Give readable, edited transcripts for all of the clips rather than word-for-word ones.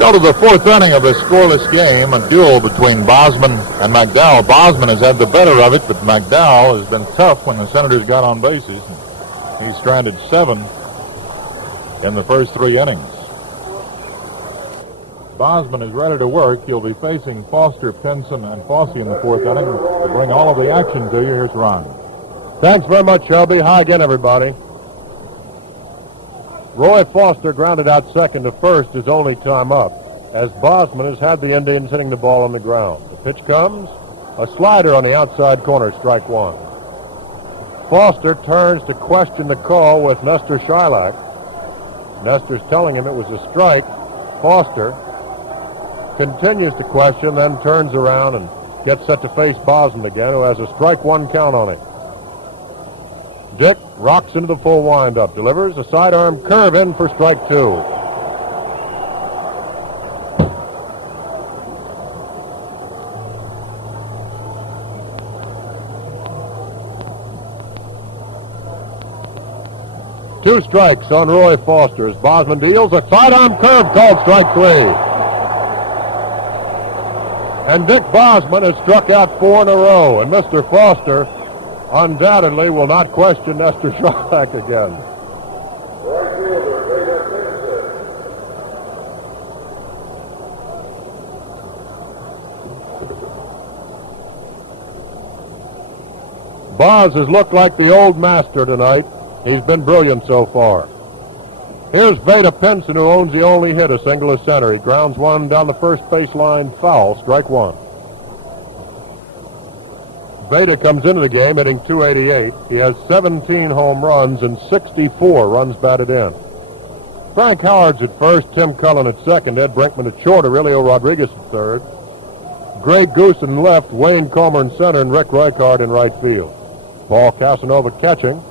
Go to the fourth inning of a scoreless game, a duel between Bosman and McDowell. Bosman has had the better of it, but McDowell has been tough when the Senators got on bases. He's stranded 7 in the first 3 innings. Bosman is ready to work. He'll be facing Foster, Pinson, and Fosse in the fourth inning. To bring all of the action to you, here's Ron. Thanks very much, Shelby. Hi again, everybody. Roy Foster grounded out second to first his only time up, as Bosman has had the Indians hitting the ball on the ground. The pitch comes, a slider on the outside corner, strike 1. Foster turns to question the call with Nestor Shylock. Nestor's telling him it was a strike. Foster continues to question, then turns around and gets set to face Bosman again, who has a strike 1 count on him. Dick rocks into the full windup, delivers a sidearm curve in for strike 2. Two strikes on Roy Foster as Bosman deals a sidearm curve called strike 3. And Dick Bosman has struck out 4 in a row, and Mr. Foster undoubtedly will not question Nestor Shylock again. Boz has looked like the old master tonight. He's been brilliant so far. Here's Veda Pinson, who owns the only hit, a single to center. He grounds one down the first baseline, foul, strike 1. Veda comes into the game hitting .288. He has 17 home runs and 64 runs batted in. Frank Howard's at first, Tim Cullen at second, Ed Brinkman at short, Aurelio Rodriguez at third, Greg Goose in left, Wayne Comer in center, and Rick Reichard in right field. Paul Casanova catching.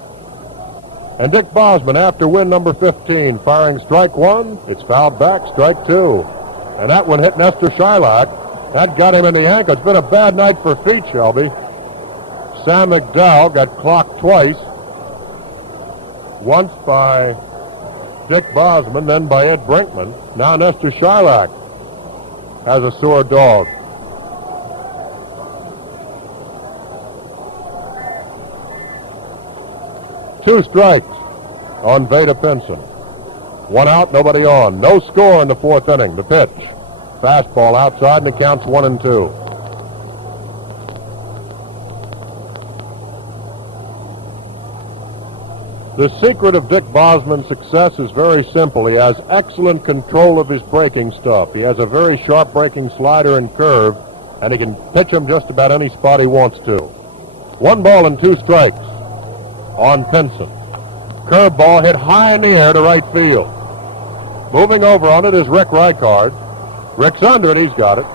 And Dick Bosman, after win number 15, firing strike 1. It's fouled back, strike 2. And that one hit Nestor Shylock. That got him in the ankle. It's been a bad night for feet, Shelby. Sam McDowell got clocked twice. Once by Dick Bosman, then by Ed Brinkman. Now Nestor Shylock has a sore dog. Two strikes on Veda Pinson. 1 out, nobody on. No score in the fourth inning. The pitch. Fastball outside, and it counts 1-2. The secret of Dick Bosman's success is very simple. He has excellent control of his breaking stuff. He has a very sharp breaking slider and curve, and he can pitch him just about any spot he wants to. 1 ball and 2 strikes on Pinson. Curveball hit high in the air to right field. Moving over on it is Rick Reichard. Rick's under it, he's got it.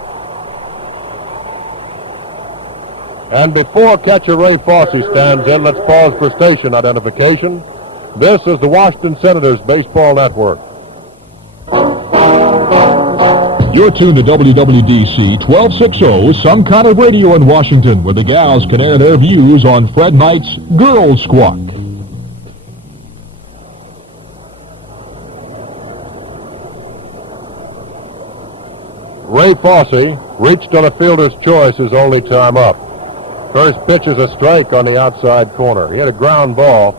And before catcher Ray Fosse stands in, let's pause for station identification. This is the Washington Senators Baseball Network. You're tuned to WWDC 1260, some kind of radio in Washington, where the gals can air their views on Fred Knight's Girl Squawk. Ray Fosse reached on a fielder's choice his only time up. First pitch is a strike on the outside corner. He had a ground ball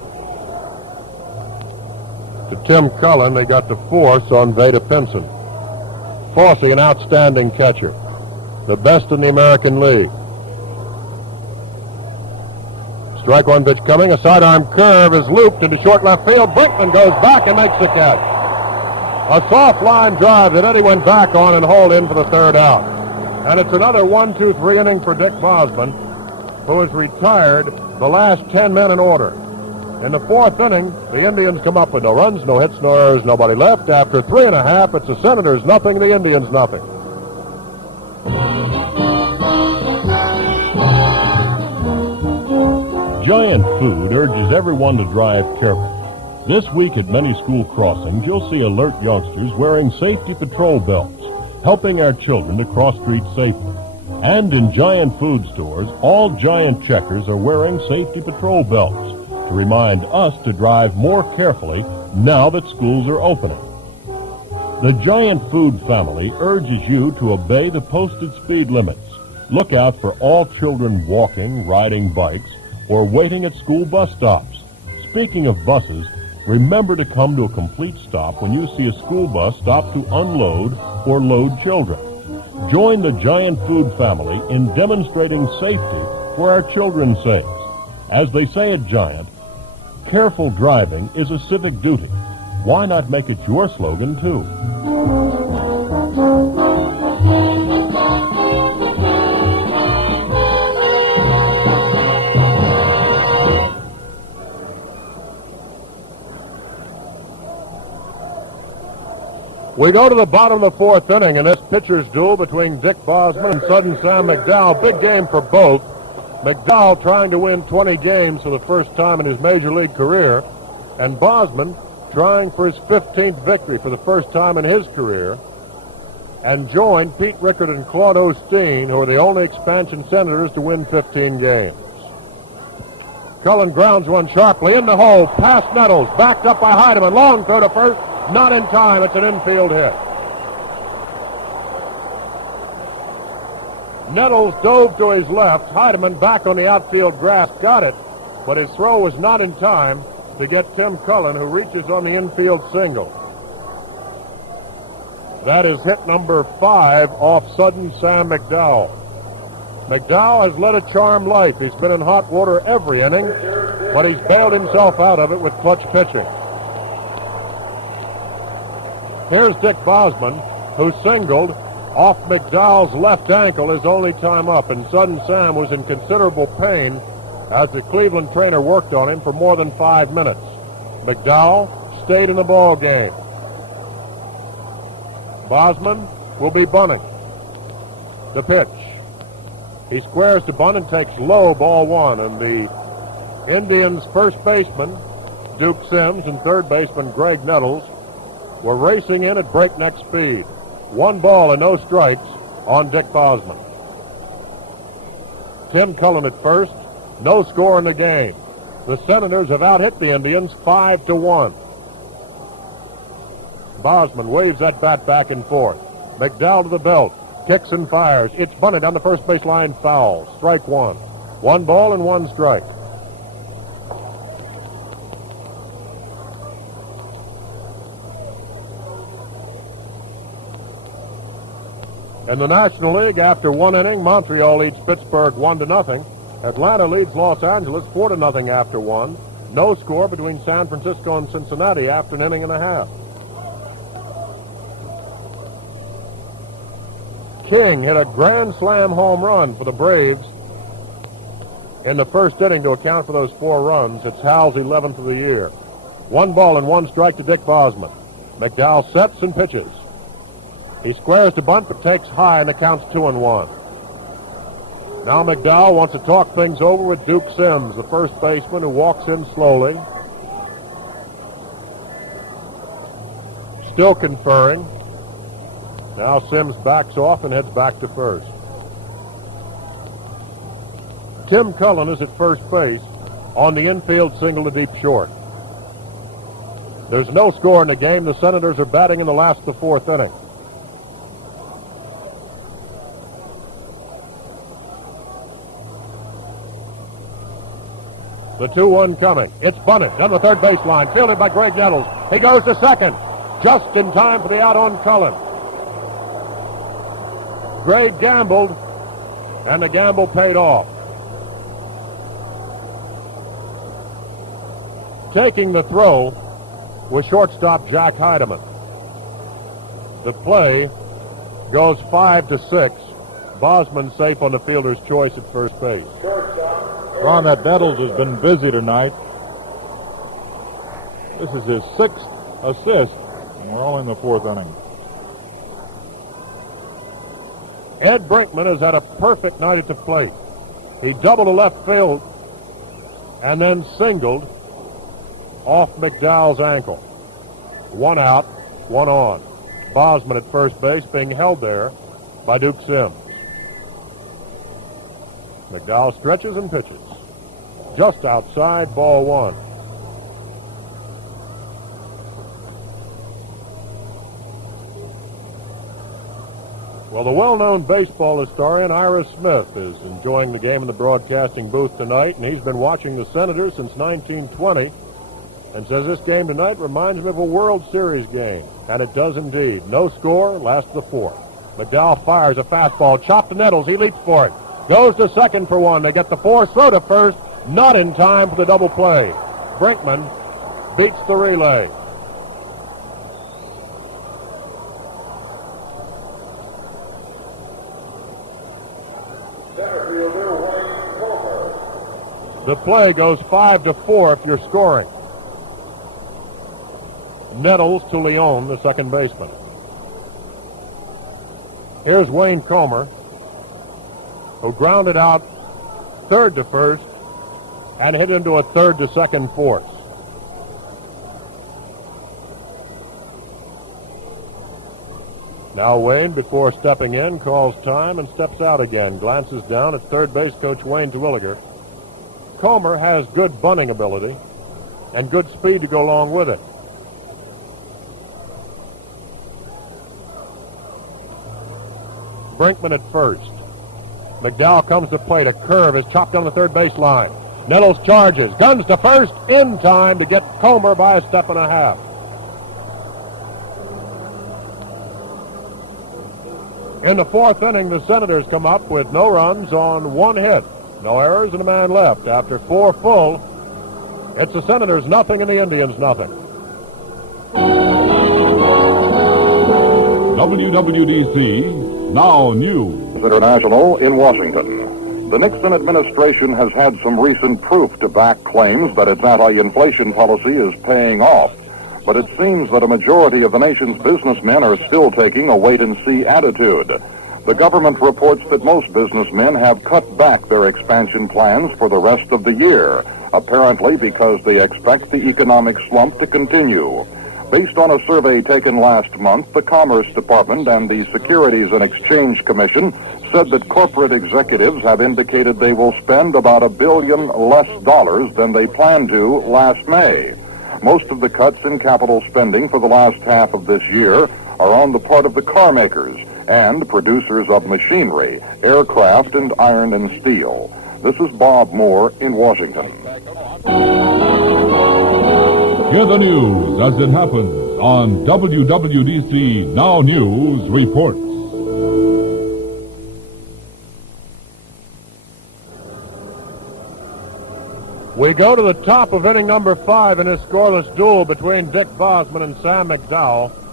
to Tim Cullen. They got the force on Veda Pinson. Fosse, an outstanding catcher, the best in the American League. Strike 1 pitch coming. A sidearm curve is looped into short left field. Brinkman goes back and makes the catch. A soft line drive that Eddie went back on and hauled in for the third out. And it's another 1-2-3 inning for Dick Bosman, who has retired the last 10 men in order. In the fourth inning, the Indians come up with no runs, no hits, no errors, nobody left. After 3.5, it's the Senators nothing, the Indians nothing. Giant Food urges everyone to drive carefully. This week at many school crossings, you'll see alert youngsters wearing safety patrol belts, helping our children to cross streets safely. And in Giant Food stores, all Giant checkers are wearing safety patrol belts to remind us to drive more carefully now that schools are opening. The Giant Food family urges you to obey the posted speed limits. Look out for all children walking, riding bikes, or waiting at school bus stops. Speaking of buses, remember to come to a complete stop when you see a school bus stop to unload or load children. Join the Giant Food family in demonstrating safety for our children's sakes. As they say at Giant, careful driving is a civic duty. Why not make it your slogan, too? We go to the bottom of the fourth inning in this pitcher's duel between Dick Bosman and Sudden Sam McDowell. Big game for both. McDowell trying to win 20 games for the first time in his major league career, and Bosman trying for his 15th victory for the first time in his career, and joined Pete Rickard and Claude Osteen, who are the only expansion Senators to win 15 games. Cullen grounds one sharply in the hole, past Nettles, backed up by Heidemann, long throw to first, not in time, it's an infield hit. Nettles dove to his left, Heidemann back on the outfield grass, got it, but his throw was not in time to get Tim Cullen, who reaches on the infield single. That is hit number 5 off Sudden Sam McDowell. McDowell has led a charmed life. He's been in hot water every inning, but he's bailed himself out of it with clutch pitching. Here's Dick Bosman, who singled off McDowell's left ankle his only time up, and Sudden Sam was in considerable pain as the Cleveland trainer worked on him for more than 5 minutes. McDowell stayed in the ball game. Bosman will be bunting. The pitch. He squares to bunt and takes low, ball 1, and the Indians' first baseman, Duke Sims, and third baseman Greg Nettles were racing in at breakneck speed. 1 ball and no strikes on Dick Bosman. Tim Cullen at first. No score in the game. The Senators have out-hit the Indians 5-1. Bosman waves that bat back and forth. McDowell to the belt. Kicks and fires. It's bunted down the first base line, foul. Strike 1. 1 ball and 1 strike. In the National League, after 1 inning, Montreal leads Pittsburgh 1-0. Atlanta leads Los Angeles 4-0 after 1. No score between San Francisco and Cincinnati after an inning and a half. King hit a grand slam home run for the Braves in the first inning to account for those 4 runs. It's Hal's 11th of the year. 1 ball and 1 strike to Dick Bosman. McDowell sets and pitches. He squares to bunt but takes high and the count's 2-1. Now McDowell wants to talk things over with Duke Sims, the first baseman, who walks in slowly. Still conferring. Now Sims backs off and heads back to first. Tim Cullen is at first base on the infield single to deep short. There's no score in the game. The Senators are batting in the last of the 4th inning. The 2-1 coming. It's bunted down the third baseline. Fielded by Greg Nettles. He goes to second. Just in time for the out on Cullen. Greg gambled, and the gamble paid off. Taking the throw was shortstop Jack Heidemann. The play goes 5-6. Bosman safe on the fielder's choice at first base. Ron, that Nettles has been busy tonight. This is his 6th assist, and we're only in the 4th inning. Ed Brinkman has had a perfect night at the plate. He doubled to left field and then singled off McDowell's ankle. 1 out, 1 on. Bosman at first base being held there by Duke Sims. McDowell stretches and pitches. Just outside, ball 1. Well, the well-known baseball historian Ira Smith is enjoying the game in the broadcasting booth tonight, and he's been watching the Senators since 1920 and says this game tonight reminds him of a World Series game, and it does indeed. No score, last of the fourth. McDowell fires a fastball, chopped to Nettles, he leaps for it. Goes to second for one, they get the force, throw to first, not in time for the double play. Brinkman beats the relay. The play goes 5-4 if you're scoring. Nettles to Leon, the second baseman. Here's Wayne Comer, who grounded out third to first and hit into a third to second force. Now Wayne, before stepping in, calls time and steps out again. Glances down at third base coach Wayne Terwilliger. Comer has good bunting ability and good speed to go along with it. Brinkman at first. McDowell comes to plate. A curve is chopped on the third baseline. Nettles charges. Guns to first in time to get Comer by a step and a half. In the fourth inning, the Senators come up with no runs on one hit. No errors and a man left. After 4 full, it's the Senators nothing and the Indians nothing. WWDC Now News. International in Washington. The Nixon administration has had some recent proof to back claims that its anti-inflation policy is paying off. But it seems that a majority of the nation's businessmen are still taking a wait-and-see attitude. The government reports that most businessmen have cut back their expansion plans for the rest of the year, apparently because they expect the economic slump to continue. Based on a survey taken last month, the Commerce Department and the Securities and Exchange Commission said that corporate executives have indicated they will spend about $1 billion less than they planned to last May. Most of the cuts in capital spending for the last half of this year are on the part of the car makers and producers of machinery, aircraft, and iron and steel. This is Bob Moore in Washington. Hear the news as it happens on WWDC Now News Reports. We go to the top of inning number 5 in a scoreless duel between Dick Bosman and Sam McDowell.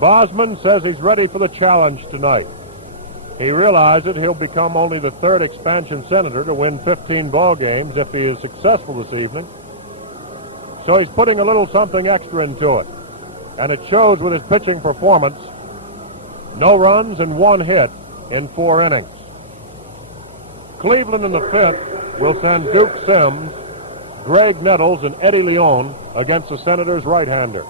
Bosman says he's ready for the challenge tonight. He realizes he'll become only the third expansion senator to win 15 ball games if he is successful this evening. So he's putting a little something extra into it. And it shows with his pitching performance. No runs and 1 hit in 4 innings. Cleveland in the 5th will send Duke Sims, Greg Nettles, and Eddie Leon against the Senators' right-hander.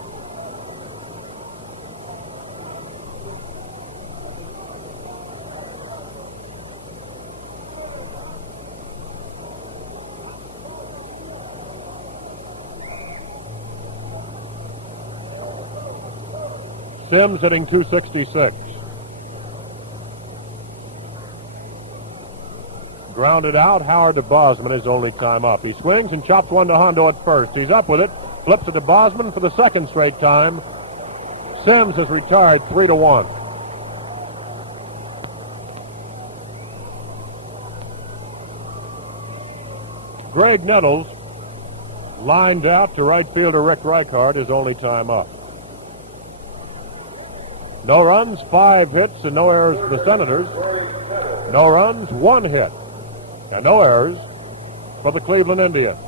Sims hitting .266. Grounded out, Howard to Bosman, his only time up. He swings and chops one to Hondo at first. He's up with it, flips it to Bosman for the second straight time. Sims has retired 3-1. Greg Nettles lined out to right fielder Rick Reichard, his only time up. No runs, 5 hits, and no errors for the Senators. No runs, 1 hit, and no errors for the Cleveland Indians.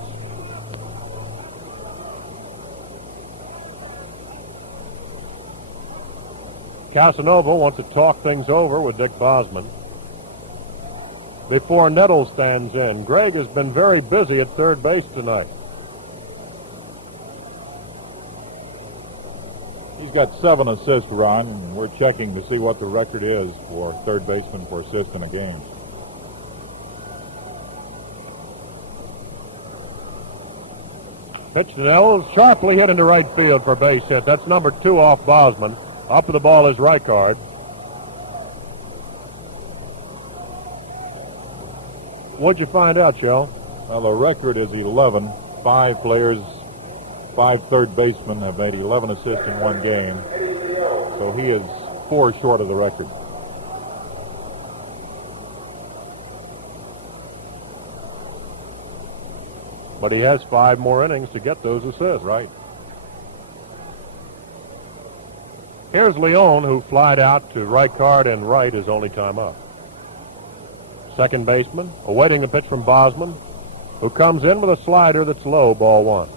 Casanova wants to talk things over with Dick Bosman before Nettles stands in. Greg has been very busy at third base tonight. He's got 7 assists, Ron, and we're checking to see what the record is for third baseman for assists in a game. Pitch to Nettles, sharply hit into right field for a base hit. That's number 2 off Bosman. Up with the ball is Reichard. What'd you find out, Shell? Well, the record is 11. 5 players, 5 third basemen have made 11 assists in one game. So he is 4 short of the record. But he has 5 more innings to get those assists. Right. Here's Leone, who flied out to right guard and right his only time up. Second baseman, awaiting the pitch from Bosman, who comes in with a slider that's low, ball 1.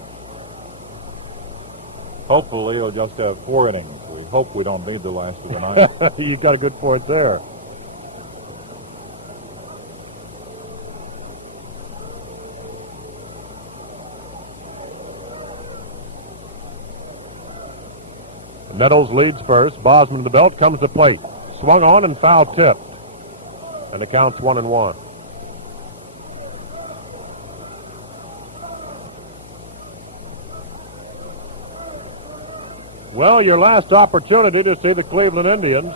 Hopefully he'll just have 4 innings. We hope we don't need the last of the night. You've got a good point there. Nettles leads first. Bosman to the belt, comes to plate. Swung on and foul tipped. And the count's 1-1. Well, your last opportunity to see the Cleveland Indians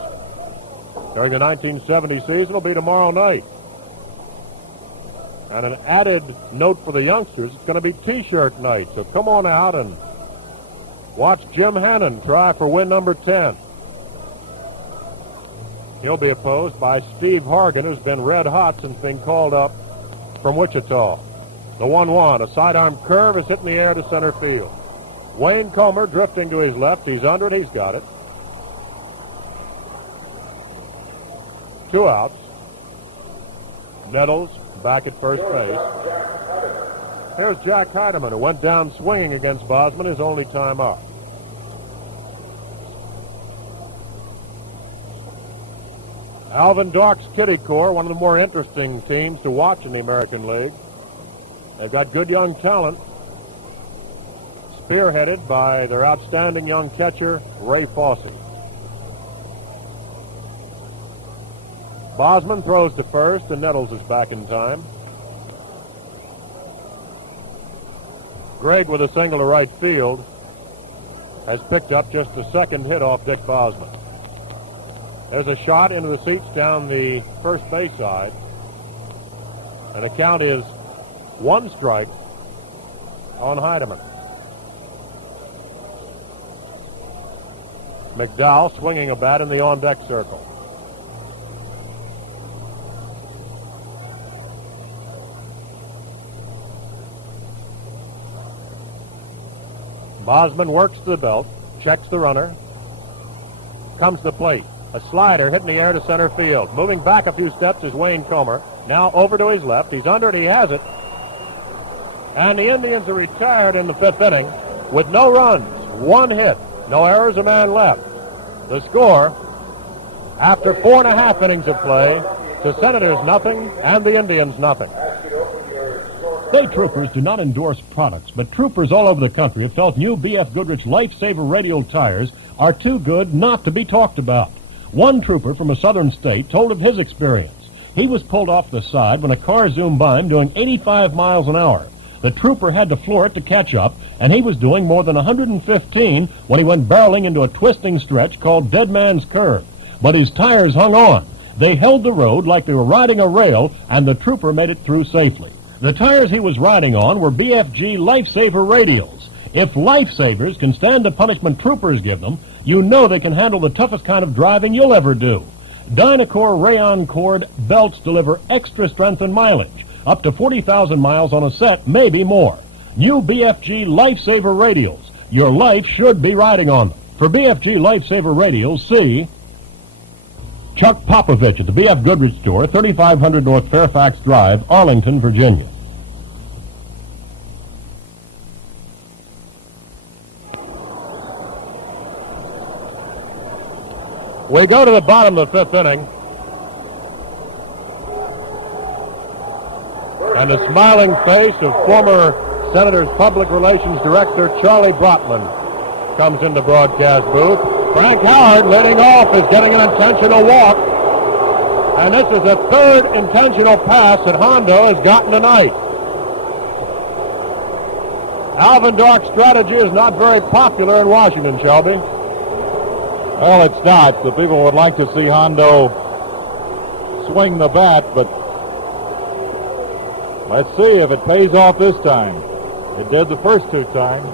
during the 1970 season will be tomorrow night. And an added note for the youngsters, it's going to be T-shirt night. So come on out and watch Jim Hannon try for win number 10. He'll be opposed by Steve Hargan, who's been red hot since being called up from Wichita. The 1-1, a sidearm curve is hit in the air to center field. Wayne Comer drifting to his left. He's under it. He's got it. 2 outs. Nettles back at first base. Here's Jack Heidemann, who went down swinging against Bosman, his only time up. Alvin Dork's Kitty Corps, one of the more interesting teams to watch in the American League. They've got good young talent, spearheaded by their outstanding young catcher, Ray Fossey. Bosman throws to first, and Nettles is back in time. Gregg, with a single to right field, has picked up just the second hit off Dick Bosman. There's a shot into the seats down the first base side, and the count is 1 strike on Heidemann. McDowell swinging a bat in the on-deck circle. Bosman works to the belt, checks the runner, comes to the plate. A slider hit in the air to center field. Moving back a few steps is Wayne Comer. Now over to his left. He's under it. He has it. And the Indians are retired in the 5th inning with no runs, 1 hit, no errors, a man left. The score, after 4.5 innings of play, the Senators nothing and the Indians nothing. State troopers do not endorse products, but troopers all over the country have felt new B.F. Goodrich Lifesaver radial tires are too good not to be talked about. One trooper from a southern state told of his experience. He was pulled off the side when a car zoomed by him doing 85 miles an hour. The trooper had to floor it to catch up, and he was doing more than 115 when he went barreling into a twisting stretch called Dead Man's Curve. But his tires hung on. They held the road like they were riding a rail, and the trooper made it through safely. The tires he was riding on were BFG Lifesaver radials. If lifesavers can stand the punishment troopers give them, you know they can handle the toughest kind of driving you'll ever do. Dynacore Rayon Cord belts deliver extra strength and mileage, up to 40,000 miles on a set, maybe more. New BFG Lifesaver radials. Your life should be riding on them. For BFG Lifesaver radials, see Chuck Popovich at the B.F. Goodrich Store, 3500 North Fairfax Drive, Arlington, Virginia. We go to the bottom of the 5th inning. And the smiling face of former Senators Public Relations Director Charlie Brotman comes into broadcast booth. Frank Howard leading off is getting an intentional walk. And this is the 3rd intentional pass that Hondo has gotten tonight. Alvin Dork's strategy is not very popular in Washington, Shelby. Well, it's not. The people would like to see Hondo swing the bat, but Let's see if it pays off this time. It did the first two times.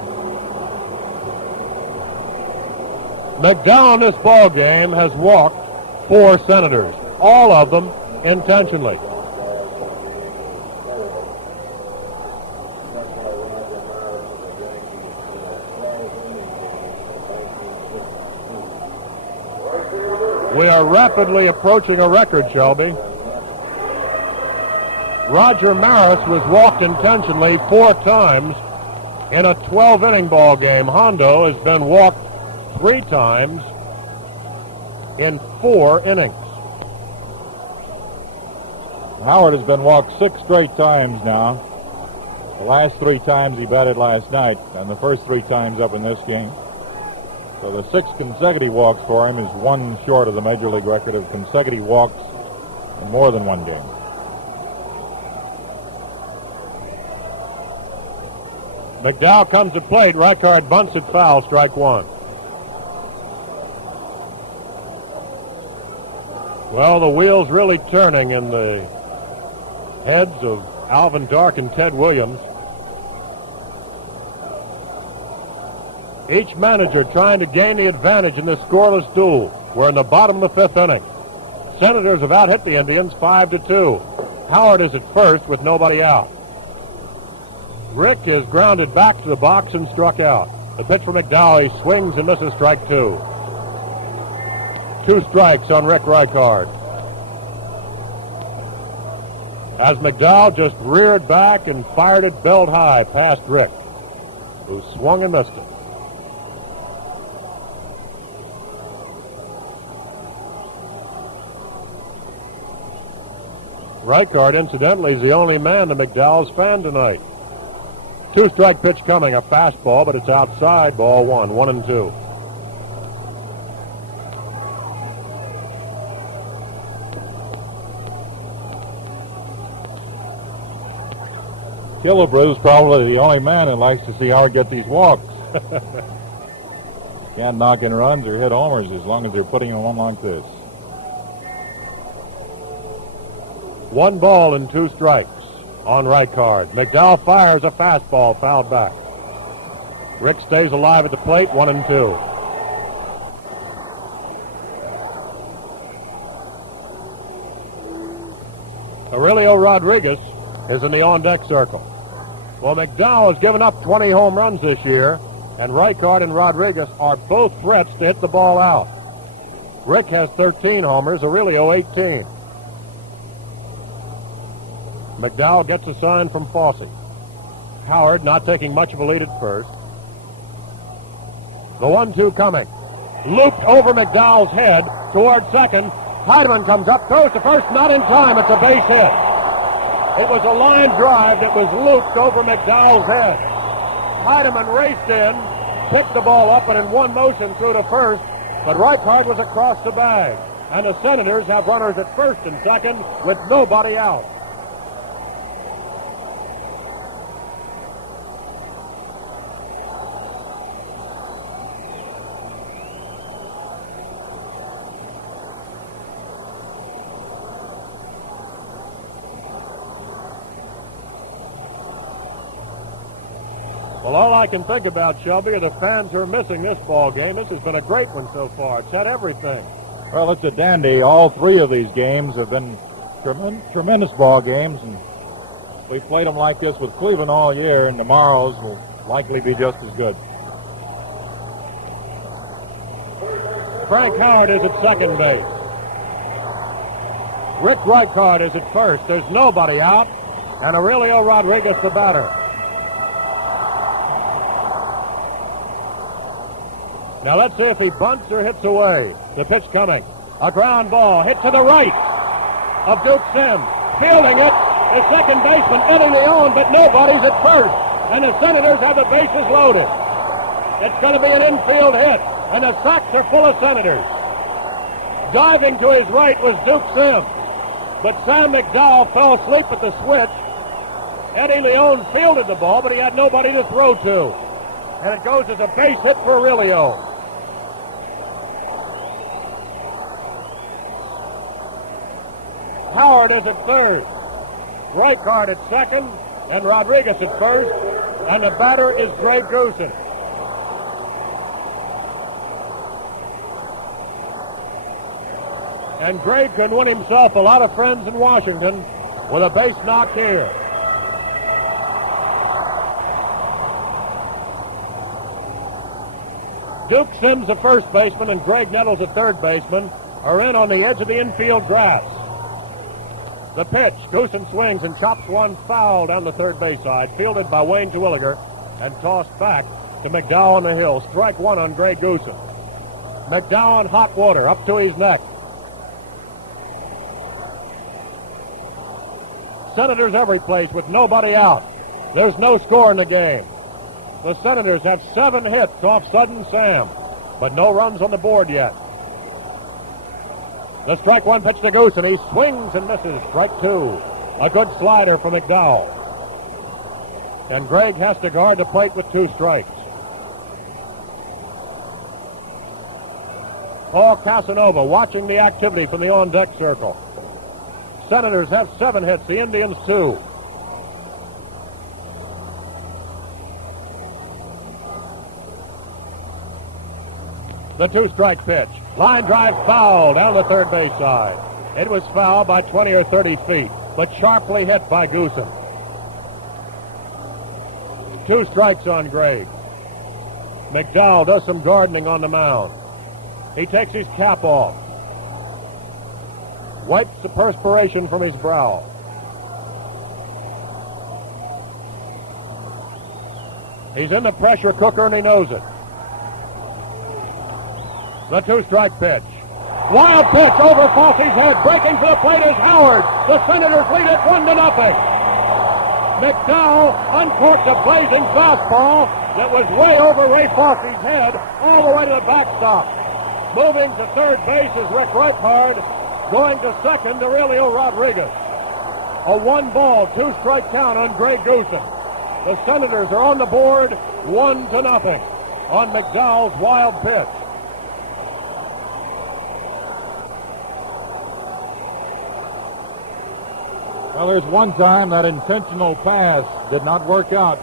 McDowell in this ball game has walked 4 Senators, all of them intentionally. We are rapidly approaching a record, Shelby. Roger Maris was walked intentionally 4 times in a 12-inning ball game. Hondo has been walked 3 times in 4 innings. Howard has been walked 6 straight times now. The last 3 times he batted last night, and the first 3 times up in this game. So the 6 consecutive walks for him is 1 short of the Major League record of consecutive walks in more than 1 game. McDowell comes to plate. Reichard bunts it foul, strike 1. Well, the wheels really turning in the heads of Alvin Dark and Ted Williams. Each manager trying to gain the advantage in this scoreless duel. We're in the bottom of the 5th inning. Senators have out-hit the Indians 5-2. Howard is at first with nobody out. Rick is grounded back to the box and struck out. The pitch for McDowell, he swings and misses, strike 2. 2 strikes on Rick Reichard. As McDowell just reared back and fired it belt high past Rick, who swung and missed it. Reichard, incidentally, is the only man that McDowell's fan tonight. 2-strike pitch coming, a fastball, but it's outside, ball 1, 1-2. Killebrew's probably the only man that likes to see Howard get these walks. Can't knock in runs or hit homers as long as they're putting him on like this. 1 ball and 2 strikes on Reichard. McDowell fires a fastball, fouled back. Rick stays alive at the plate, 1-2. Aurelio Rodriguez is in the on-deck circle. Well, McDowell has given up 20 home runs this year, and Reichard and Rodriguez are both threats to hit the ball out. Rick has 13 homers, Aurelio 18. McDowell gets a sign from Fosse. Howard not taking much of a lead at first. The 1-2 coming. Looped over McDowell's head toward second. Heidemann comes up, throws to first, not in time. It's a base hit. It was a line drive that was looped over McDowell's head. Heidemann raced in, picked the ball up, and in one motion threw to first, but Reichard was across the bag. And the Senators have runners at first and second with nobody out. Well, all I can think about, Shelby, are the fans who are missing this ball game. This has been a great one so far. It's had everything. Well, it's a dandy. All 3 of these games have been tremendous ball games, and we played them like this with Cleveland all year, and tomorrow's will likely be just as good. Frank Howard is at second base. Rick Reichard is at first. There's nobody out, and Aurelio Rodriguez the batter. Now let's see if he bunts or hits away. The pitch coming. A ground ball hit to the right of Duke Sims. Fielding it is second baseman Eddie Leon, but nobody's at first. And the Senators have the bases loaded. It's going to be an infield hit, and the sacks are full of Senators. Diving to his right was Duke Sims, but Sam McDowell fell asleep at the switch. Eddie Leon fielded the ball, but he had nobody to throw to. And it goes as a base hit for Aurelio. Howard is at third. Reichard at second, and Rodriguez at first, and the batter is Greg Goosen. And Greg can win himself a lot of friends in Washington with a base knock here. Duke Sims, the first baseman, and Greg Nettles, the third baseman, are in on the edge of the infield grass. The pitch, Goosen swings and chops one foul down the third base side, fielded by Wayne Terwilliger and tossed back to McDowell on the hill. Strike one on Greg Goosen. McDowell in hot water, up to his neck. Senators every place with nobody out. There's no score in the game. The Senators have 7 hits off Sudden Sam, but no runs on the board yet. The strike one pitch to Goosen. He swings and misses. Strike two. A good slider for McDowell. And Greg has to guard the plate with 2 strikes. Paul Casanova watching the activity from the on-deck circle. Senators have 7 hits. The Indians 2. The 2-strike pitch. Line drive foul down the third base side. It was foul by 20 or 30 feet, but sharply hit by Goosen. 2 strikes on Greg. McDowell does some gardening on the mound. He takes his cap off. Wipes the perspiration from his brow. He's in the pressure cooker and he knows it. The 2-strike pitch. Wild pitch over Fosse's head. Breaking for the plate is Howard. The Senators lead it 1-0. McDowell uncorked a blazing fastball that was way over Ray Fosse's head all the way to the backstop. Moving to third base is Rick Reichard. Going to second, Aurelio Rodriguez. A 1-ball, 2-strike count on Greg Goosen. The Senators are on the board 1-0 on McDowell's wild pitch. Well, there's one time that intentional pass did not work out.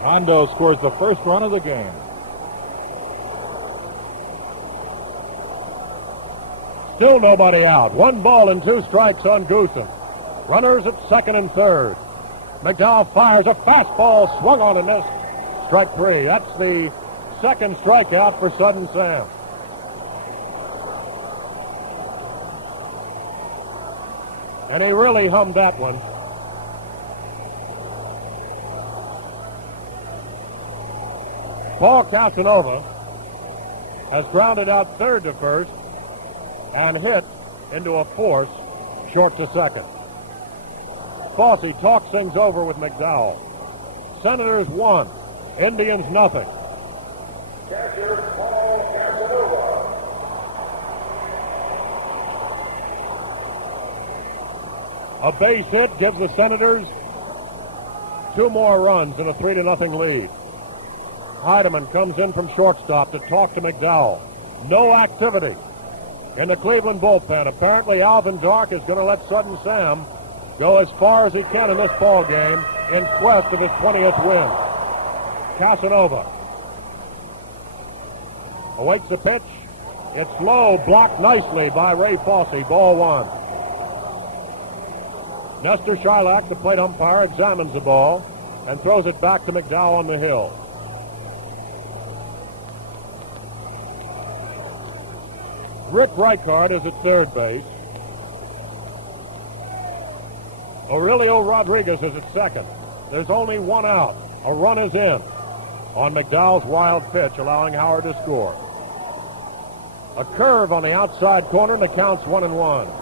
Hondo scores the first run of the game. Still nobody out. 1 ball and 2 strikes on Goosen. Runners at second and third. McDowell fires a fastball, swung on and missed. Strike 3. That's the second strikeout for Sudden Sam. And he really hummed that one. Paul Casanova has grounded out third to first and hit into a force short to second. Fosse talks things over with McDowell. Senators 1, Indians nothing. Catcher Paul Casanova. A base hit gives the Senators 2 more runs in a 3-0 lead. Heidemann comes in from shortstop to talk to McDowell. No activity in the Cleveland bullpen. Apparently Alvin Dark is going to let Sudden Sam go as far as he can in this ball game in quest of his 20th win. Casanova awaits the pitch. It's low, blocked nicely by Ray Fosse. Ball 1. Nestor Shylock, the plate umpire, examines the ball and throws it back to McDowell on the hill. Rick Reichard is at third base. Aurelio Rodriguez is at second. There's only 1 out. A run is in on McDowell's wild pitch, allowing Howard to score. A curve on the outside corner, and the count's 1-1.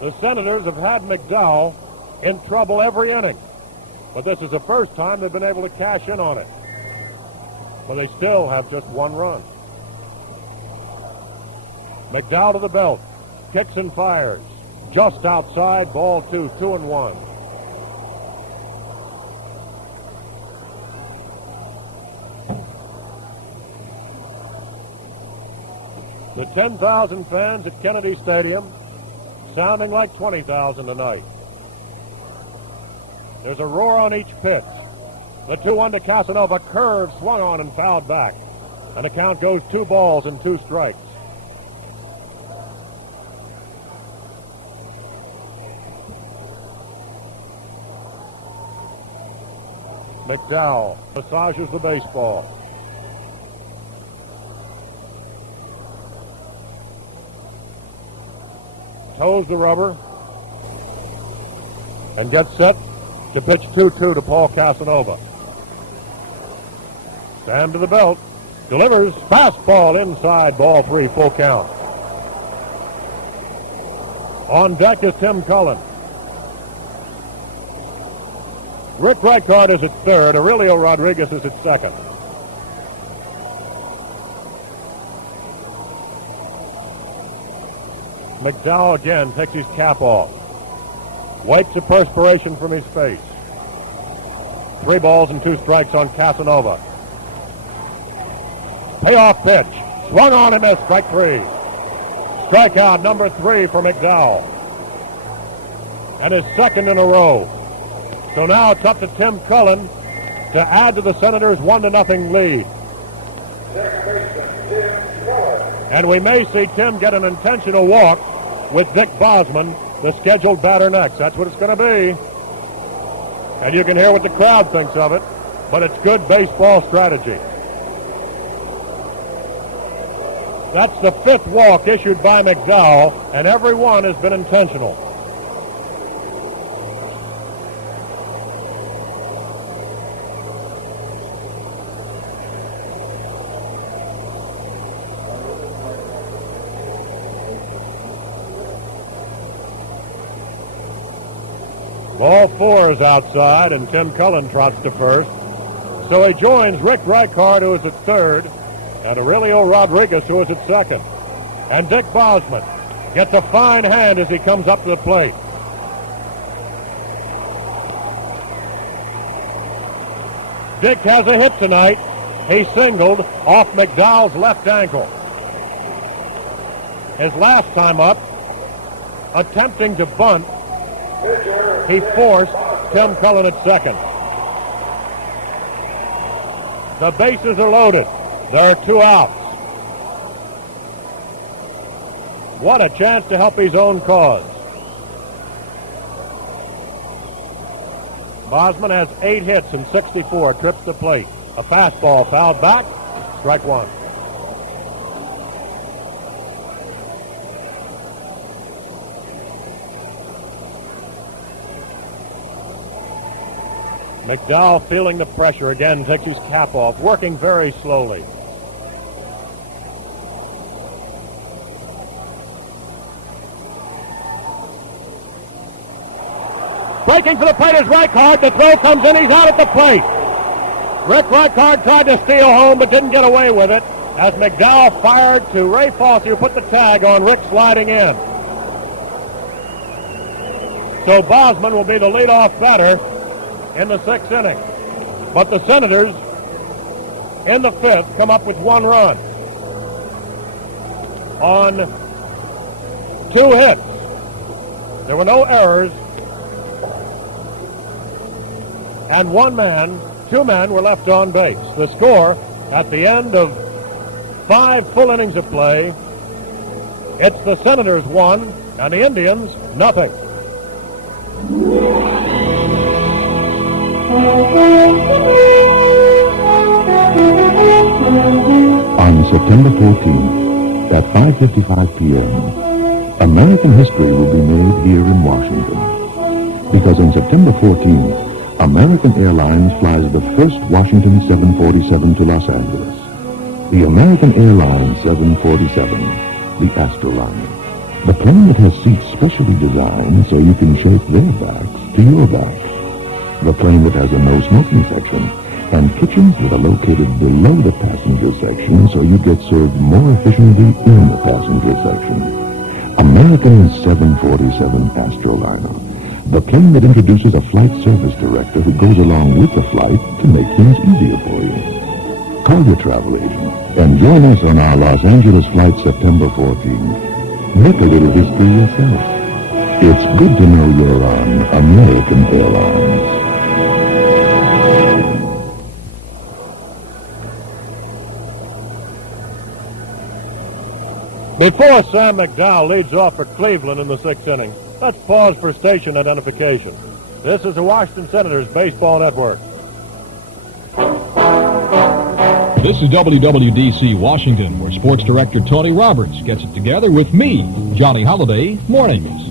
The Senators have had McDowell in trouble every inning, but this is the first time they've been able to cash in on it. But they still have just 1 run. McDowell to the belt, kicks and fires. Just outside, ball 2, 2-1. The 10,000 fans at Kennedy Stadium sounding like 20,000 tonight. There's a roar on each pitch. The 2-1 to Casanova, curve swung on and fouled back. And the count goes 2 balls and 2 strikes. McDowell massages the baseball. Toes the rubber and gets set to pitch 2-2 to Paul Casanova. Sam to the belt, delivers, fastball inside, ball 3, full count. On deck is Tim Cullen. Rick Reichard is at third, Aurelio Rodriguez is at second. McDowell again takes his cap off. Wipes the perspiration from his face. 3 balls and 2 strikes on Casanova. Payoff pitch. Swung on and missed. Strike 3. Strikeout number 3 for McDowell. And his second in a row. So now it's up to Tim Cullen to add to the Senators' 1-0 lead. And we may see Tim get an intentional walk with Dick Bosman, the scheduled batter next. That's what it's going to be. And you can hear what the crowd thinks of it, but it's good baseball strategy. That's the 5th walk issued by McDowell, and every one has been intentional. Ball 4 is outside, and Tim Cullen trots to first. So he joins Rick Reichard, who is at third, and Aurelio Rodriguez, who is at second. And Dick Bosman gets a fine hand as he comes up to the plate. Dick has a hit tonight. He singled off McDowell's left ankle. His last time up, attempting to bunt, he forced Tim Cullen at second. The bases are loaded. There are 2 outs. What a chance to help his own cause. Bosman has 8 hits and 64 trips to plate. A fastball fouled back. Strike 1. McDowell, feeling the pressure again, takes his cap off, working very slowly. Breaking for the plate is Reichard. The throw comes in. He's out at the plate. Rick Reichard tried to steal home but didn't get away with it as McDowell fired to Ray Fosse, who put the tag on Rick sliding in. So Bosman will be the leadoff batter in the 6th inning. But the Senators, in the 5th, come up with 1 run on 2 hits. There were no errors. And 2 men were left on base. The score at the end of 5 full innings of play, it's the Senators 1 and the Indians nothing. On September 14th, at 5:55 p.m., American history will be made here in Washington. Because on September 14th, American Airlines flies the first Washington 747 to Los Angeles. The American Airlines 747, the Astroliner. The plane that has seats specially designed so you can shape their backs to your back. The plane that has a no-smoking section and kitchens that are located below the passenger section so you get served more efficiently in the passenger section. American 747 Astroliner, the plane that introduces a flight service director who goes along with the flight to make things easier for you. Call your travel agent and join us on our Los Angeles flight September 14th. Make a little history yourself. It's good to know you're on American Airlines. Before Sam McDowell leads off for Cleveland in the 6th inning, let's pause for station identification. This is the Washington Senators Baseball Network. This is WWDC Washington, where Sports Director Tony Roberts gets it together with me, Johnny Holliday, mornings.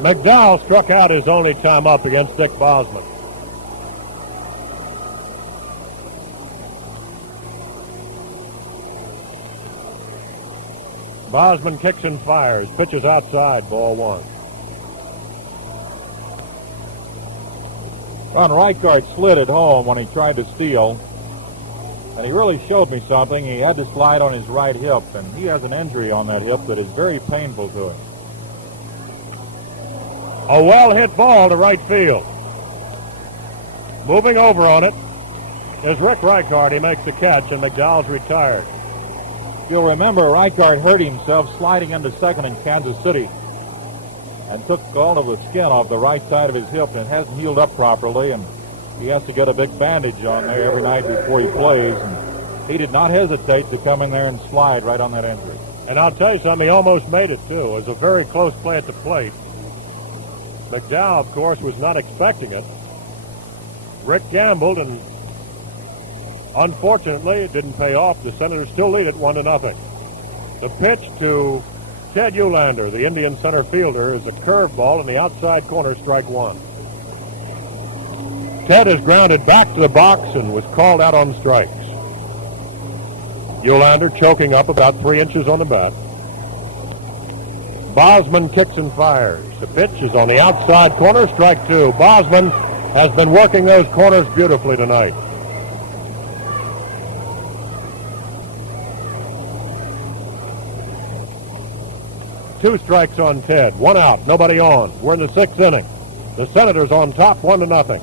McDowell struck out his only time up against Dick Bosman. Bosman kicks and fires, pitches outside, ball one. Ron Reichart slid at home when he tried to steal, and he really showed me something. He had to slide on his right hip, and he has an injury on that hip that is very painful to him. A well-hit ball to right field. Moving over on it is Rick Reichart. He makes the catch, and McDowell's retired. You'll remember Reichart hurt himself sliding into second in Kansas City and took all of the skin off the right side of his hip, and it hasn't healed up properly, and he has to get a big bandage on there every night before he plays, and he did not hesitate to come in there and slide right on that injury. And I'll tell you something, he almost made it, too. It was a very close play at the plate. McDowell, of course, was not expecting it. Rick gambled, and unfortunately, it didn't pay off. The Senators still lead it 1-0. The pitch to Ted Eulander, the Indian center fielder, is a curveball in the outside corner, strike one. Ted is grounded back to the box and was called out on strikes. Eulander choking up about 3 inches on the bat. Bosman kicks and fires. The pitch is on the outside corner, strike two. Bosman has been working those corners beautifully tonight. Two strikes on Ted, one out, nobody on. We're in the 6th inning. The Senators on top, 1-0.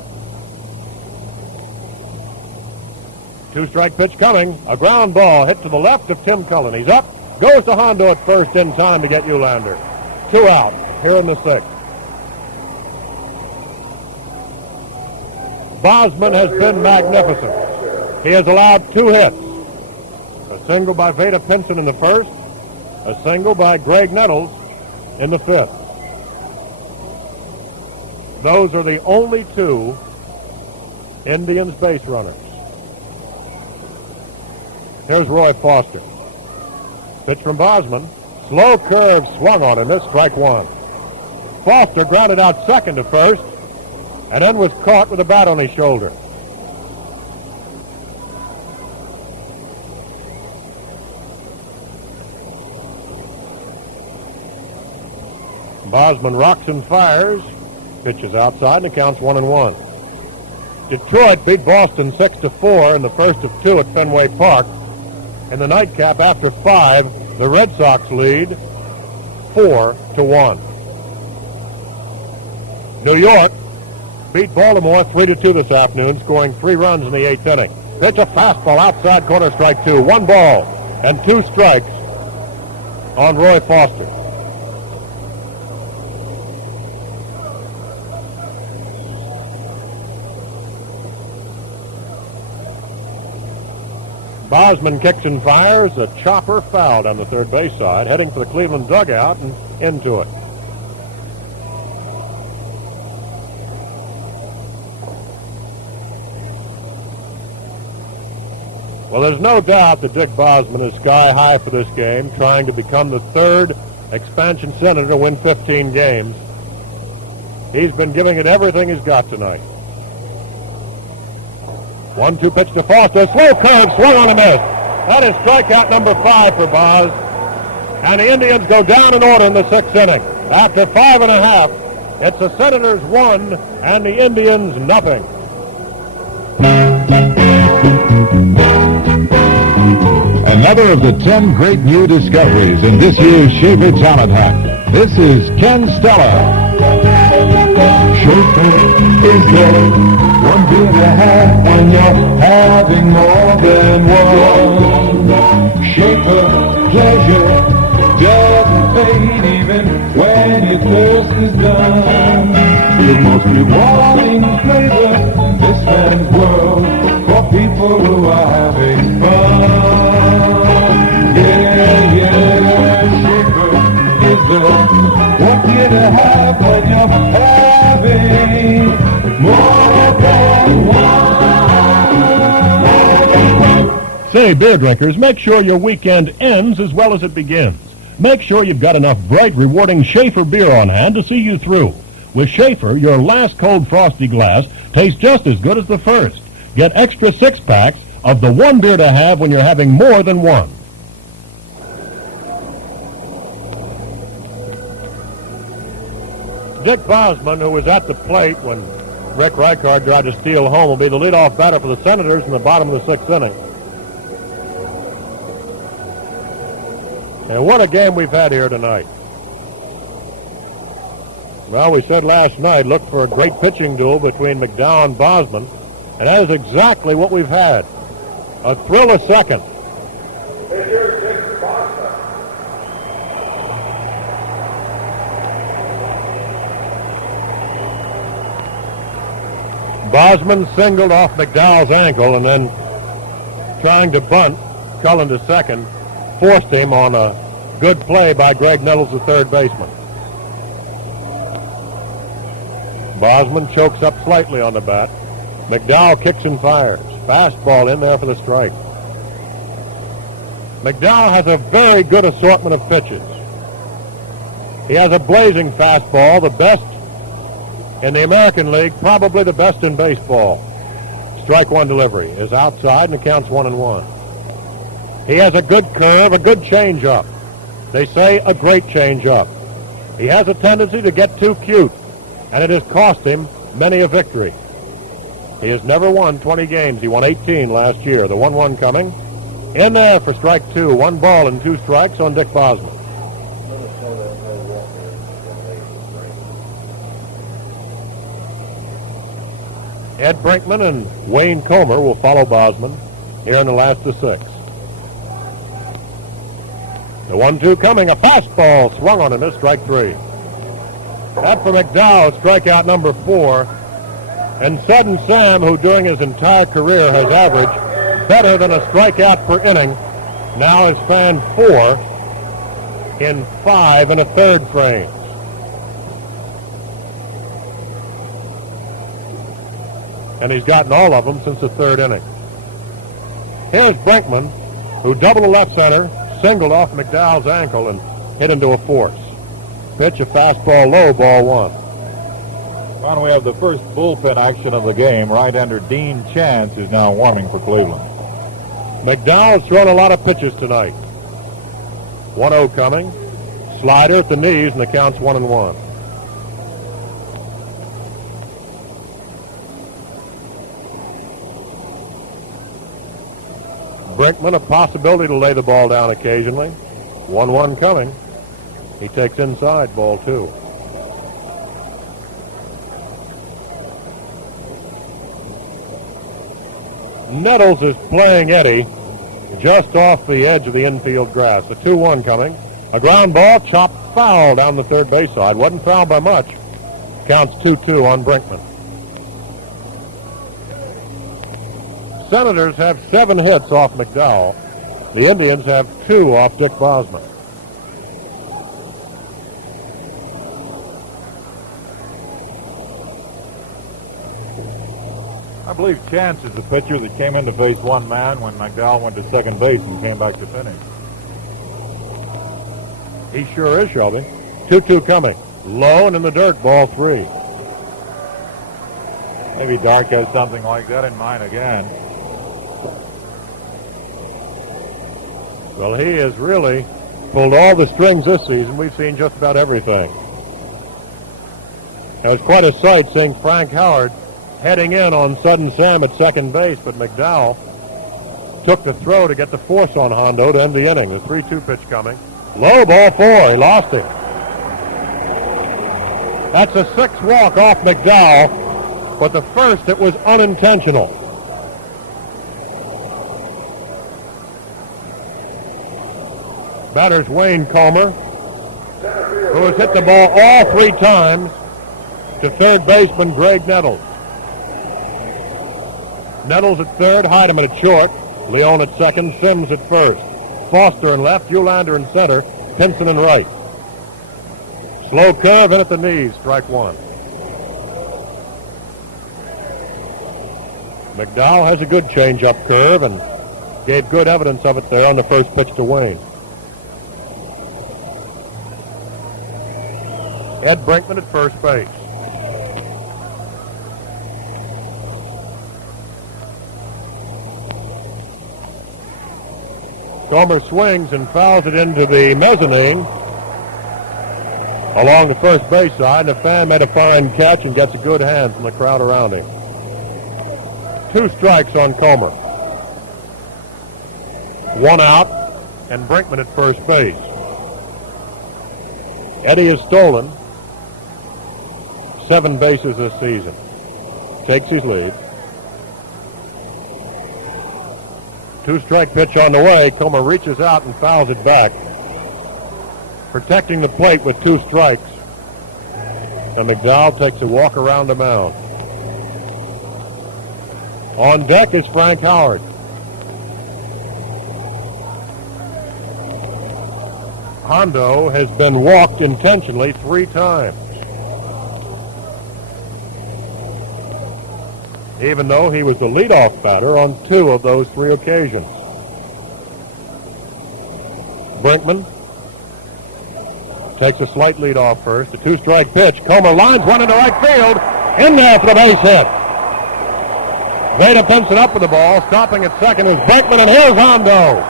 Two-strike pitch coming. A ground ball hit to the left of Tim Cullen. He's up. Goes to Hondo at first in time to get Eulander. 2 out here in the 6th. Bosman has been magnificent. He has allowed 2 hits. A single by Veda Pinson in the 1st, a single by Greg Nettles in the 5th. Those are the only 2 Indians base runners. Here's Roy Foster. Pitch from Bosman. Slow curve swung on and missed, strike one. Foster grounded out second to first and then was caught with a bat on his shoulder. Bosman rocks and fires. Pitches outside and it counts 1-1. Detroit beat Boston 6-4 in the first of 2 at Fenway Park. In the nightcap after 5, the Red Sox lead 4-1. New York beat Baltimore 3-2 this afternoon, scoring 3 runs in the 8th inning. Pitch a fastball outside corner, strike 2. 1 ball and 2 strikes on Roy Foster. Bosman kicks and fires. A chopper fouled on the third base side, heading for the Cleveland dugout and into it. Well, there's no doubt that Dick Bosman is sky high for this game, trying to become the 3rd expansion senator to win 15 games. He's been giving it everything he's got tonight. 1-2 pitch to Foster. Slow curve, swung on a miss. That is strikeout number 5 for Boz. And the Indians go down in order in the 6th inning. After 5 1/2, it's the Senators 1 and the Indians nothing. And Another of the 10 great new discoveries in this year's Schaefer Talent Hunt. This is Ken Stella. Schaefer is there, one beer to have when you're having more than one. Schaefer pleasure doesn't fade even when your thirst is done. The most rewarding flavor in this man's world for people who are having fun. Yeah, yeah, Schaefer is the one beer to have when you're having more than one. Say, beer drinkers, make sure your weekend ends as well as it begins. Make sure you've got enough bright, rewarding Schaefer beer on hand to see you through. With Schaefer, your last cold frosty glass tastes just as good as the first. Get extra 6-packs of the one beer to have when you're having more than one. Dick Bosman, who was at the plate when Rick Reichard tried to steal home, will be the leadoff batter for the Senators in the bottom of the 6th inning. And what a game we've had here tonight. Well, we said last night, look for a great pitching duel between McDowell and Bosman, and that is exactly what we've had. A thrill a second. Bosman singled off McDowell's ankle, and then trying to bunt Cullen to second, forced him on a good play by Greg Nettles, the third baseman. Bosman chokes up slightly on the bat. McDowell kicks and fires. Fastball in there for the strike. McDowell has a very good assortment of pitches. He has a blazing fastball, the best in the American League, probably the best in baseball. Strike one delivery is outside, and it counts 1-1. He has a good curve, a good changeup. They say a great changeup. He has a tendency to get too cute, and it has cost him many a victory. He has never won 20 games. He won 18 last year. The 1-1 coming. In there for strike two. 1 ball and 2 strikes on Dick Bosman. Ed Brinkman and Wayne Comer will follow Bosman here in the last of 6. The 1-2 coming, a fastball swung on him, this strike 3. That for McDowell, strikeout number 4. And Sudden Sam, who during his entire career has averaged better than a strikeout per inning, now has fanned 4 in 5 1/3 frames. And he's gotten all of them since the 3rd inning. Here's Brinkman, who doubled the left center, singled off McDowell's ankle and hit into a force. Pitch, a fastball low, ball 1. Finally, we have the first bullpen action of the game. Right-hander Dean Chance is now warming for Cleveland. McDowell's thrown a lot of pitches tonight. 1-0 coming. Slider at the knees, and the count's 1-1. Brinkman, a possibility to lay the ball down occasionally. 1-1 coming. He takes inside, ball 2. Nettles is playing Eddie just off the edge of the infield grass. The 2-1 coming. A ground ball chopped foul down the third base side. Wasn't fouled by much. Counts 2-2 on Brinkman. Senators have 7 hits off McDowell. The Indians have 2 off Dick Bosman. I believe Chance is the pitcher that came in to face one man when McDowell went to second base and came back to finish. He sure is, Shelby. 2-2 coming. Low and in the dirt, ball 3. Maybe Dark has something like that in mind again. Well, he has really pulled all the strings this season. We've seen just about everything. It was quite a sight seeing Frank Howard heading in on Sudden Sam at second base, but McDowell took the throw to get the force on Hondo to end the inning. The 3-2 pitch coming. Low, ball 4. He lost him. That's a 6th walk off McDowell, but the first it was unintentional. Batter's Wayne Comer, who has hit the ball all 3 times to third baseman Greg Nettles. Nettles at third, Heidemann at short, Leone at second, Sims at first, Foster in left, Eulander in center, Pinson in right. Slow curve in at the knees, strike 1. McDowell has a good change-up curve and gave good evidence of it there on the first pitch to Wayne. Ed Brinkman at first base. Comer swings and fouls it into the mezzanine along the first base side, and the fan made a fine catch and gets a good hand from the crowd around him. 2 strikes on Comer. 1 out, and Brinkman at first base. Eddie has stolen 7 bases this season. Takes his lead. 2-strike pitch on the way. Comer reaches out and fouls it back. Protecting the plate with 2 strikes. And McDowell takes a walk around the mound. On deck is Frank Howard. Hondo has been walked intentionally 3 times. Even though he was the leadoff batter on 2 of those 3 occasions. Brinkman takes a slight lead off first. A 2-strike pitch. Comer lines one into right field. In there for the base hit. Veda Pinson up with the ball. Stopping at second is Brinkman, and here's Hondo.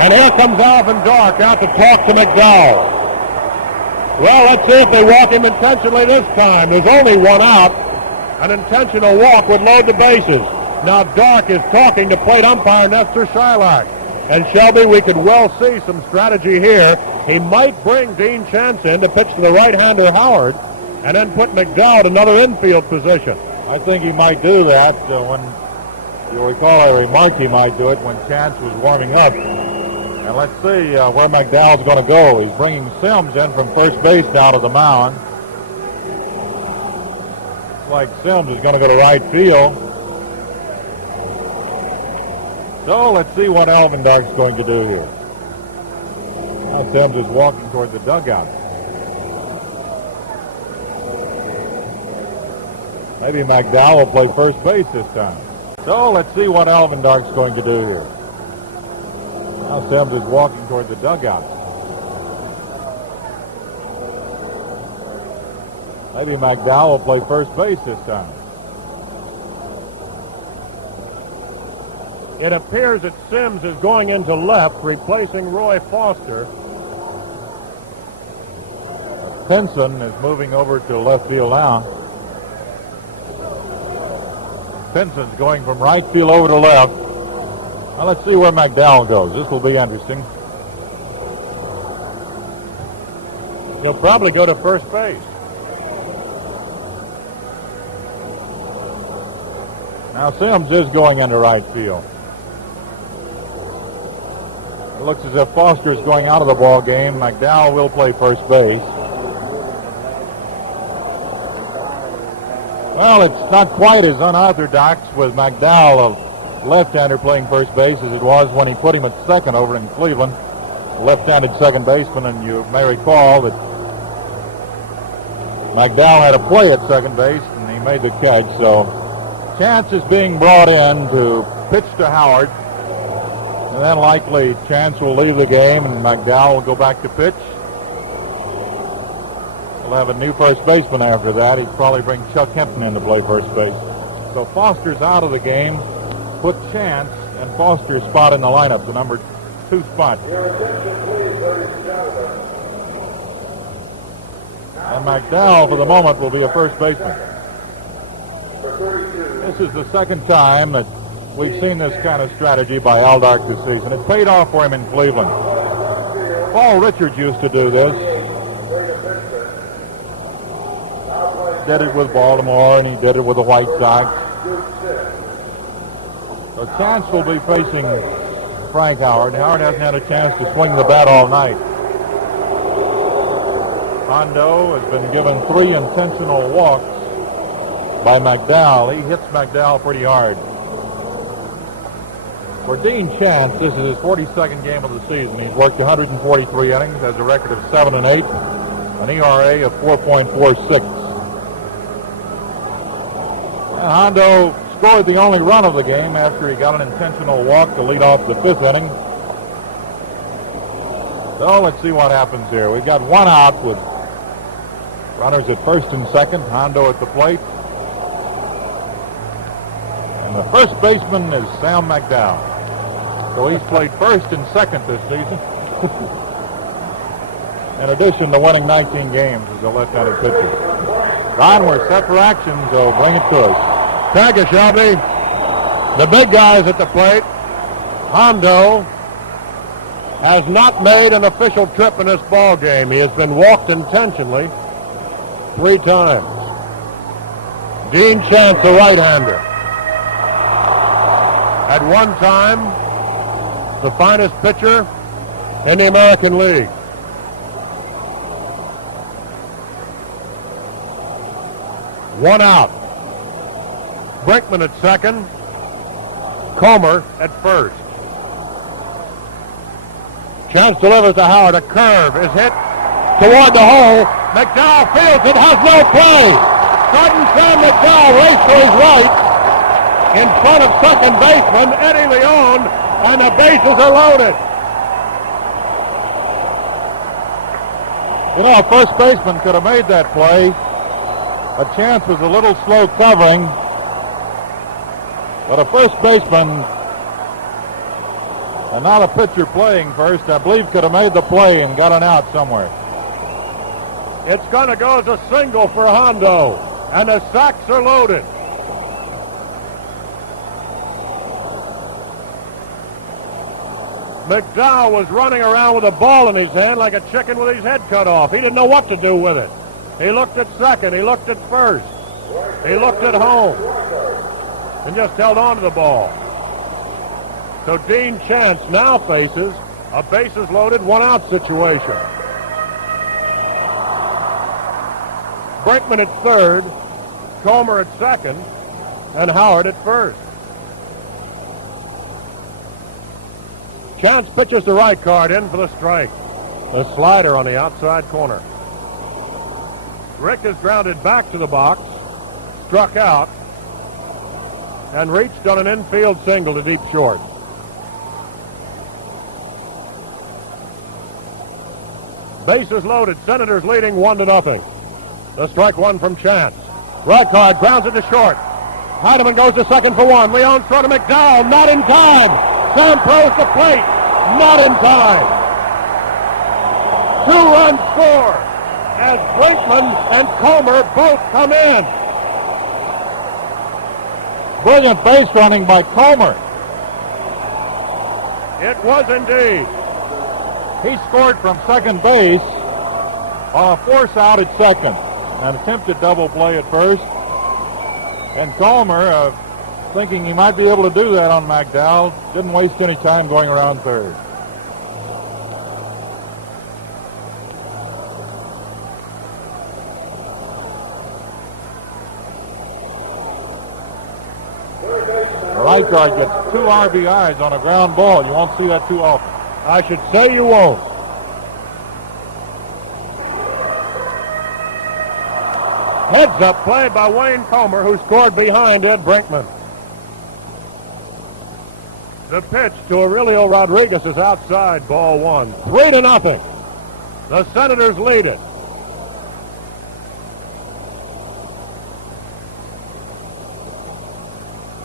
And here comes Alvin Dark out to talk to McDowell. Well, let's see if they walk him intentionally this time. There's only 1 out. An intentional walk would load the bases. Now Dark is talking to plate umpire Nestor Shylock. And Shelby, we could well see some strategy here. He might bring Dean Chance in to pitch to the right-hander Howard and then put McDowell at another infield position. I think he might do that. When you'll recall, I remarked he might do it when Chance was warming up. And let's see where McDowell's going to go. He's bringing Sims in from first base now to the mound. Like Sims is going to go to right field. So let's see what Alvin Dark's going to do here. Now Sims is walking toward the dugout. Maybe McDowell will play first base this time. So let's see what Alvin Dark's going to do here. Now Sims is walking toward the dugout. Maybe McDowell will play first base this time. It appears that Sims is going into left, replacing Roy Foster. Pinson is moving over to left field now. Pinson's going from right field over to left. Now let's see where McDowell goes. This will be interesting. He'll probably go to first base. Now Sims is going into right field. It looks as if Foster's going out of the ball game. McDowell will play first base. Well, it's not quite as unorthodox with McDowell, a left-hander, playing first base as it was when he put him at second over in Cleveland. Left-handed second baseman, and you may recall that McDowell had a play at second base, and he made the catch. So Chance is being brought in to pitch to Howard, and then likely Chance will leave the game, and McDowell will go back to pitch. We'll have a new first baseman after that. He'd probably bring Chuck Hempton in to play first base. So Foster's out of the game. Put Chance and Foster's spot in the lineup, the number 2 spot. And McDowell, for the moment, will be a first baseman. This is the second time that We've seen this kind of strategy by Aldark this season. It paid off for him in Cleveland. Paul Richards used to do this. Did it with Baltimore, and he did it with the White Sox. So Chance will be facing Frank Howard. Howard hasn't had a chance to swing the bat all night. Hondo has been given 3 intentional walks by McDowell. He hits McDowell pretty hard. For Dean Chance, this is his 42nd game of the season. He's worked 143 innings, has a record of 7-8, an ERA of 4.46. And Hondo scored the only run of the game after he got an intentional walk to lead off the 5th inning. So let's see what happens here. We've got 1 out with runners at first and second. Hondo at the plate. And the first baseman is Sam McDowell. So he's played first and second this season. In addition to winning 19 games as a left-handed pitcher. Ron, we're set for action, so bring it to us. Thank you, Shelby. The big guys at the plate. Hondo has not made an official trip in this ball game. He has been walked intentionally 3 times. Dean Chance, the right-hander. At one time, the finest pitcher in the American League. One out. Brinkman at second. Comer at first. Chance delivers to Howard. A curve is hit toward the hole. McDowell fields it, has no play. Sudden Sam McDowell raced to his right in front of second baseman Eddie Leon, and the bases are loaded. You know, a first baseman could have made that play. A Chance was a little slow covering. But a first baseman, and not a pitcher playing first, I believe could have made the play and got an out somewhere. It's going to go as a single for Hondo, and the sacks are loaded. McDowell was running around with a ball in his hand like a chicken with his head cut off. He didn't know what to do with it. He looked at second, he looked at first, he looked at home, and just held on to the ball. So Dean Chance now faces a bases loaded, 1 out situation. Brinkman at third, Comer at second, and Howard at first. Chance pitches the right card in for the strike. The slider on the outside corner. Rick is grounded back to the box, struck out, and reached on an infield single to deep short. Bases loaded, Senators leading 1-0. The strike 1 from Chance. Right card, grounds it to short. Heidemann goes to second for 1. Leon throw to McDowell, not in time. Sam throws the plate, not in time. 2-run score as Brinkman and Comer both come in. Brilliant base running by Comer. It was indeed. He scored from second base on a force out at second. An attempted double play at first. And Comer, thinking he might be able to do that on McDowell, didn't waste any time going around third. The right guard gets 2 RBIs on a ground ball. You won't see that too often. I should say you won't. Heads up play by Wayne Comer, who scored behind Ed Brinkman. The pitch to Aurelio Rodriguez is outside, ball 1. 3-0. The Senators lead it.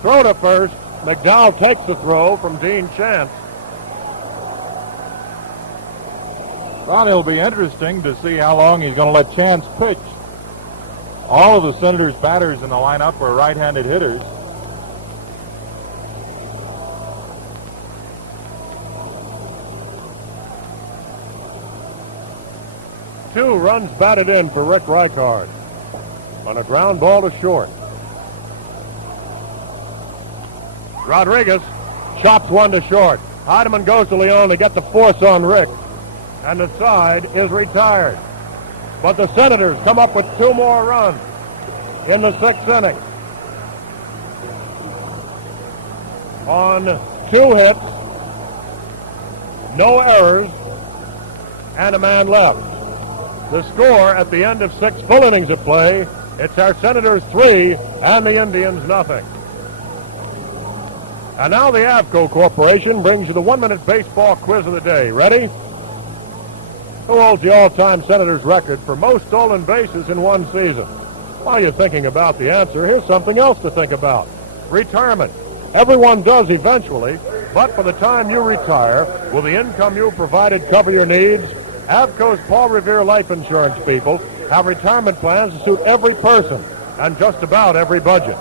Throw to first. McDowell takes the throw from Dean Chance. Thought it'll be interesting to see how long he's going to let Chance pitch. All of the Senators' batters in the lineup are right-handed hitters. 2 runs batted in for Rick Reichard on a ground ball to short. Rodriguez chops one to short. Heidemann goes to Leon to get the force on Rick, and the side is retired. But the Senators come up with 2 more runs in the 6th inning. On 2 hits, no errors, and a man left. The score at the end of 6 full innings of play, it's our Senators 3 and the Indians nothing. And now the Avco Corporation brings you the 1-minute baseball quiz of the day. Ready? Who holds the all-time Senators record for most stolen bases in one season? While you're thinking about the answer, here's something else to think about. Retirement. Everyone does eventually, but by the time you retire, will the income you provided cover your needs? Avco's Paul Revere life insurance people have retirement plans to suit every person and just about every budget.